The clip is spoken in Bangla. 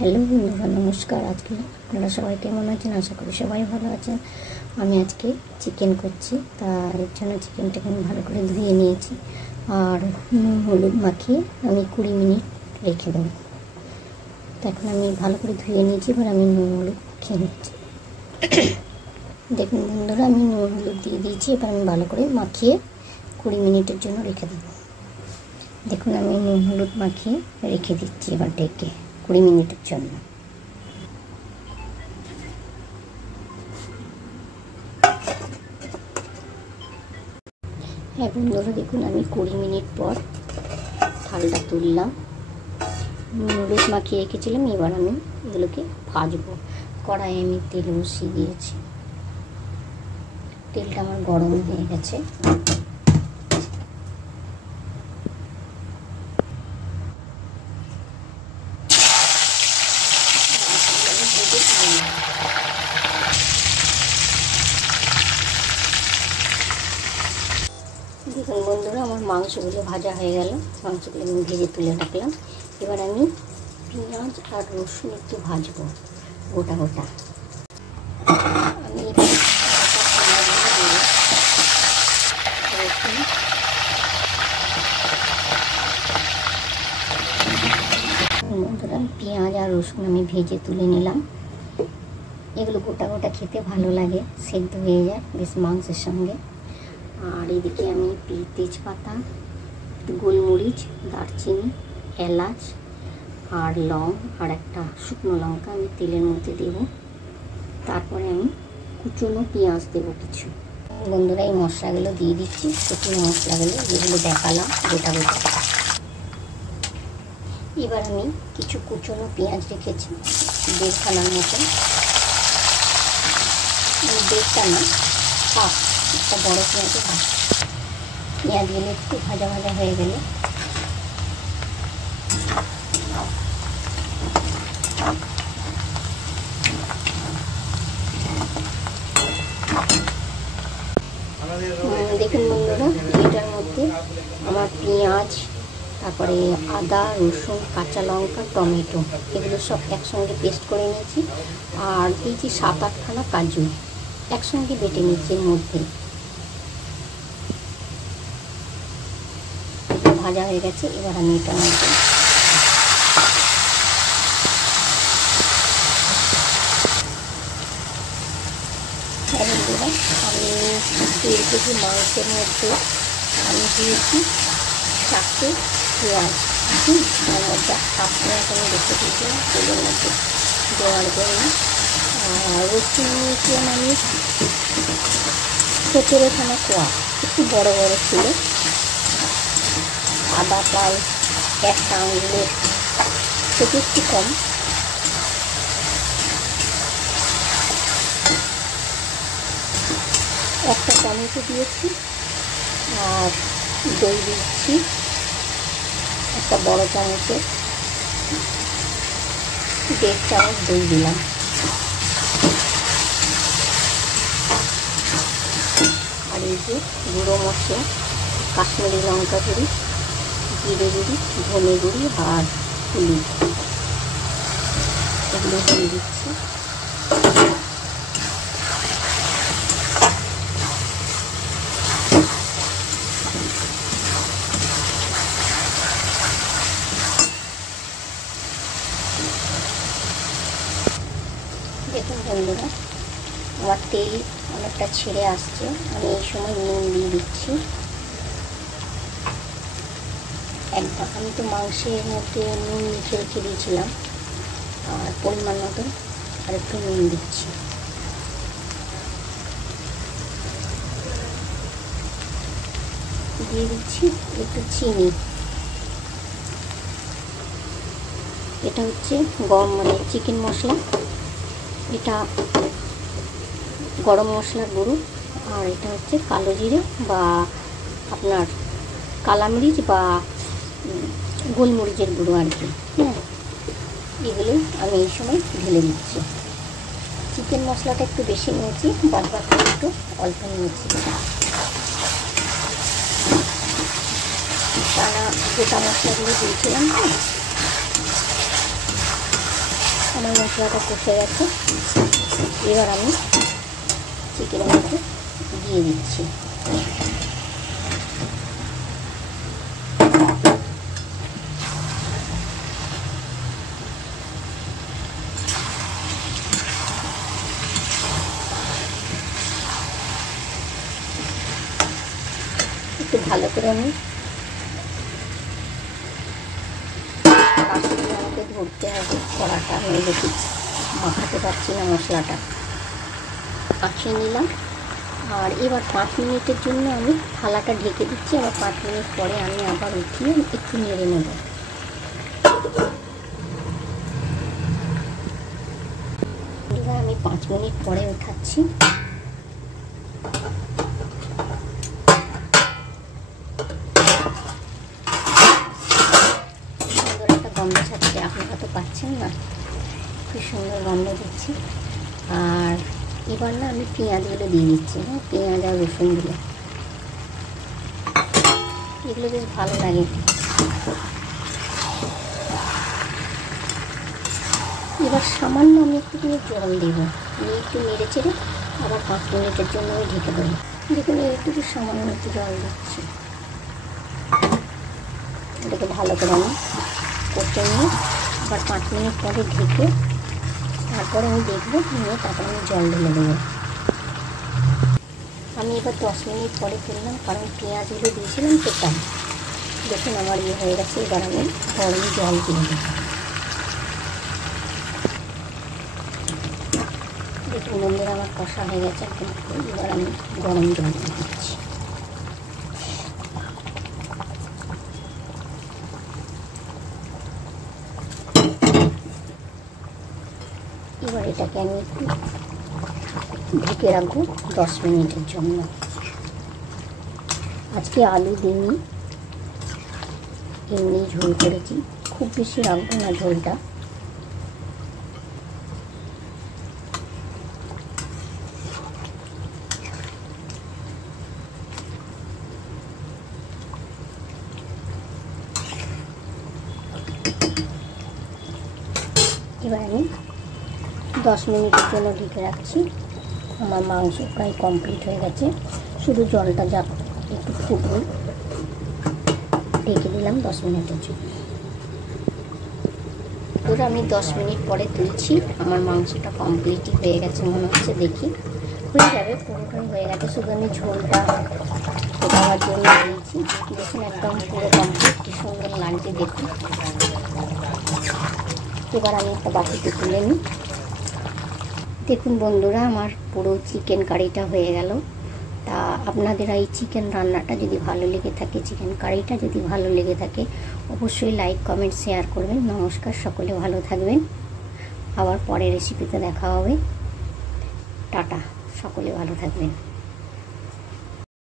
হ্যালো বন্ধুরা, নমস্কার। আজকে আপনারা সবাই কেমন আছেন? আশা করি সবাই ভালো আছেন। আমি আজকে চিকেন করছি, তার জন্য চিকেনটাকে আমি ভালো করে ধুয়ে নিয়েছি আর নুন হলুদ মাখিয়ে আমি 20 মিনিট রেখে দেবো। তো এখন আমি ভালো করে ধুয়ে নিয়েছি, এবার আমি নুন হলুদ খেয়ে নিচ্ছি। দেখুন বন্ধুরা, আমি নুন হলুদ দিয়ে দিয়েছি, এবার আমি ভালো করে মাখিয়ে 20 মিনিটের জন্য রেখে দেবো। দেখুন আমি নুন হলুদ মাখিয়ে রেখে দিচ্ছি এবার ডেকে 20 মিনিটের জন্য। হ্যাঁ বন্ধুরা, দেখুন আমি 20 মিনিট পর থালটা তুললাম। নুন হলুদ মাখিয়ে রেখেছিলাম, এবার আমি এগুলোকে ভাজবো। কড়াইয়ে আমি তেল বসিয়ে দিয়েছি, তেলটা আমার গরম হয়ে গেছে। দেখুন বন্ধুরা, আমার মাংসগুলো ভাজা হয়ে গেল। মাংসগুলো আমি ভেজে তুলে রাখলাম। এবার আমি পেঁয়াজ আর রসুন একটু ভাজবো গোটা গোটা। আমি বন্ধুরা, পেঁয়াজ আর রসুন আমি ভেজে তুলে নিলাম। এগুলো গোটা গোটা খেতে ভালো লাগে, সেদ্ধ হয়ে যায় বেশ মাংসের সঙ্গে। আর এদিকে আমি তেজপাতা, গোলমরিচ, দারচিনি, এলাচ আর লং আর একটা শুকনো লঙ্কা আমি তেলের মধ্যে দেব। তারপরে আমি কুচনো পেঁয়াজ দেবো কিছু। বন্ধুরা, এই মশলাগুলো দিয়ে দিচ্ছি, শুকনো মশলাগুলো যেগুলো দেখালাম গোটা গোটা। এবার আমি কিছু কুচনো পেঁয়াজ রেখেছি, 1.5 খানার মতন। 1.5 না, হাফ, একটা বড়ো পেঁয়াজের হাফ। পেঁয়াজগুলো একটু ভাজা ভাজা হয়ে গেলে দেখুন বন্ধুরা, এটার মধ্যে আমার পেঁয়াজ, তারপরে আদা, রসুন, কাঁচা লঙ্কা, টমেটো এগুলো সব একসঙ্গে পেস্ট করে নিয়েছি। আর দিয়েছি 7-8 খানা কাজু একসঙ্গে বেটে নিয়েছি। এর মধ্যে ভাজা হয়ে গেছে। এবার আমি এটার মধ্যে আমি 1 কেজি মাংসের মধ্যে আমি দিয়েছি 4টে পেঁয়াজ। তার মধ্যে হাফ পেঁয়াজ আমি রেখে দিয়েছিলাম তেলের মধ্যে দেওয়ার জন্য। আর রসুন নিয়েছিলাম আমি 17 খানা কোয়া, একটু বড় বড় ছিল। আদা প্রায় 1 আঙুলের থেকে একটু কম। একটা টমেটো দিয়েছি আর দই দিচ্ছি একটা বড় চামচের 1.5 চামচ দই দিলাম। আর এই যে গুঁড়ো মশলা, কাশ্মীরি লঙ্কা গুঁড়ি, জিরে গুঁড়ি, ধনে গুঁড়ি আর হলুদ এগুলো দিয়ে দিচ্ছি। দেখুন বন্ধুরা, আমার তেল অনেকটা ছেড়ে আসছে। আমি এই সময় নুন দিয়ে দিচ্ছি একদম। আমি তো মাংসের মধ্যে নুন মেখে রেখে দিয়েছিলাম, আর পরিমাণ মতো আর একটু নুন দিচ্ছি। দিয়ে দিচ্ছি একটু চিনি। এটা হচ্ছে চিকেন মশলা, এটা গরম মশলার গুঁড়ো। আর এটা হচ্ছে কালো জিরে বা আপনার কালামরিচ বা গোলমরিচের গুঁড়ো আর কি। হ্যাঁ, এগুলো আমি এই সময় ঢেলে দিচ্ছি। চিকেন মশলাটা একটু বেশি নিয়েছি, বাদ বাকি একটু অল্প নিয়েছি। টানা গোটা মশলাগুলো দিয়েছিলাম তো, আমার মশলাটা কষে গেছে। এবার আমি চিকেনের মধ্যে দিয়ে দিচ্ছি। একটু ভালো করে আমি আমাকে ধরতে হবে, কড়াটা আমি দেখি মাখাতে পারছি না, মশলাটা মাখিয়ে নিলাম। আর এবার 5 মিনিটের জন্য আমি থালাটা ঢেকে দিচ্ছি। আবার 5 মিনিট পরে আমি আবার উঠিয়ে একটু নেড়ে নেব। এবার আমি 5 মিনিট পরে উঠাচ্ছি। সুন্দর একটা গন্ধ ছাড়ছে, আপনারা তো পাচ্ছেন না, খুব সুন্দর গন্ধ দিচ্ছি। আর এবার না আমি পেঁয়াজগুলো দিয়ে দিচ্ছি। হ্যাঁ, পেঁয়াজ আর রসুনগুলো, এগুলো বেশ ভালো লাগে। এবার সামান্য আমি একটুখানি জল দেবো, আমি একটু নেড়ে চেড়ে আবার 5 মিনিটের জন্য আমি ঢেকে দেবো। দেখুন একটু সামান্য একটু জল দিচ্ছি। এটাকে ভালো করে আমি কষে নিয়ে আবার 5 মিনিট পরে ঢেকে তারপরে আমি দেখবো, নিয়ে তারপরে আমি জল ঢেলে দেবো। আমি এবার 10 মিনিট পরে তুললাম, কারণ পেঁয়াজগুলো দিয়েছিলাম তো তাই। দেখুন আমার ইয়ে হয়ে গেছে। এবার আমি গরম জল দিয়ে দেবো। দেখুন বন্ধুরা আমার কষা হয়ে গেছে একদম। এবার আমি গরম জল দিয়ে দিচ্ছি। এবার এটাকে আমি একটু ঢেকে রাখবো 10 মিনিটের জন্য। আজকে আলু দিইনি, এমনি ঝোল করেছি, খুব বেশি রাখবো না ঝোলটা। এবার আমি 10 মিনিটের জন্য ঢেকে রাখছি। আমার মাংস প্রায় কমপ্লিট হয়ে গেছে, শুধু জলটা যা একটু ফুটবে। ঢেকে দিলাম 10 মিনিটের জন্য। পুরো আমি 10 মিনিট পরে তুলছি। আমার মাংসটা কমপ্লিটই হয়ে গেছে মনে হচ্ছে, দেখি হয়ে যাবে, পুরোটাই হয়ে গেছে। শুধু আমি ঝোলটা ফোটাবার জন্য দিয়েছি। দেখুন একদম পুরো কমপ্লিট, কি সুন্দর লাগছে দেখুন। এবার আমি একটা বাটিতে তুলে নিই। দেখুন বন্ধুরা আমার পুরো চিকেন কারিটা হয়ে গেল। তা আপনাদের এই চিকেন রান্নাটা যদি ভালো লেগে থাকে, চিকেন কারিটা যদি ভালো লেগে থাকে, অবশ্যই লাইক কমেন্ট শেয়ার করবেন। নমস্কার, সকলে ভালো থাকবেন। আবার পরের রেসিপিতে দেখা হবে। টাটা, সকলে ভালো থাকবেন।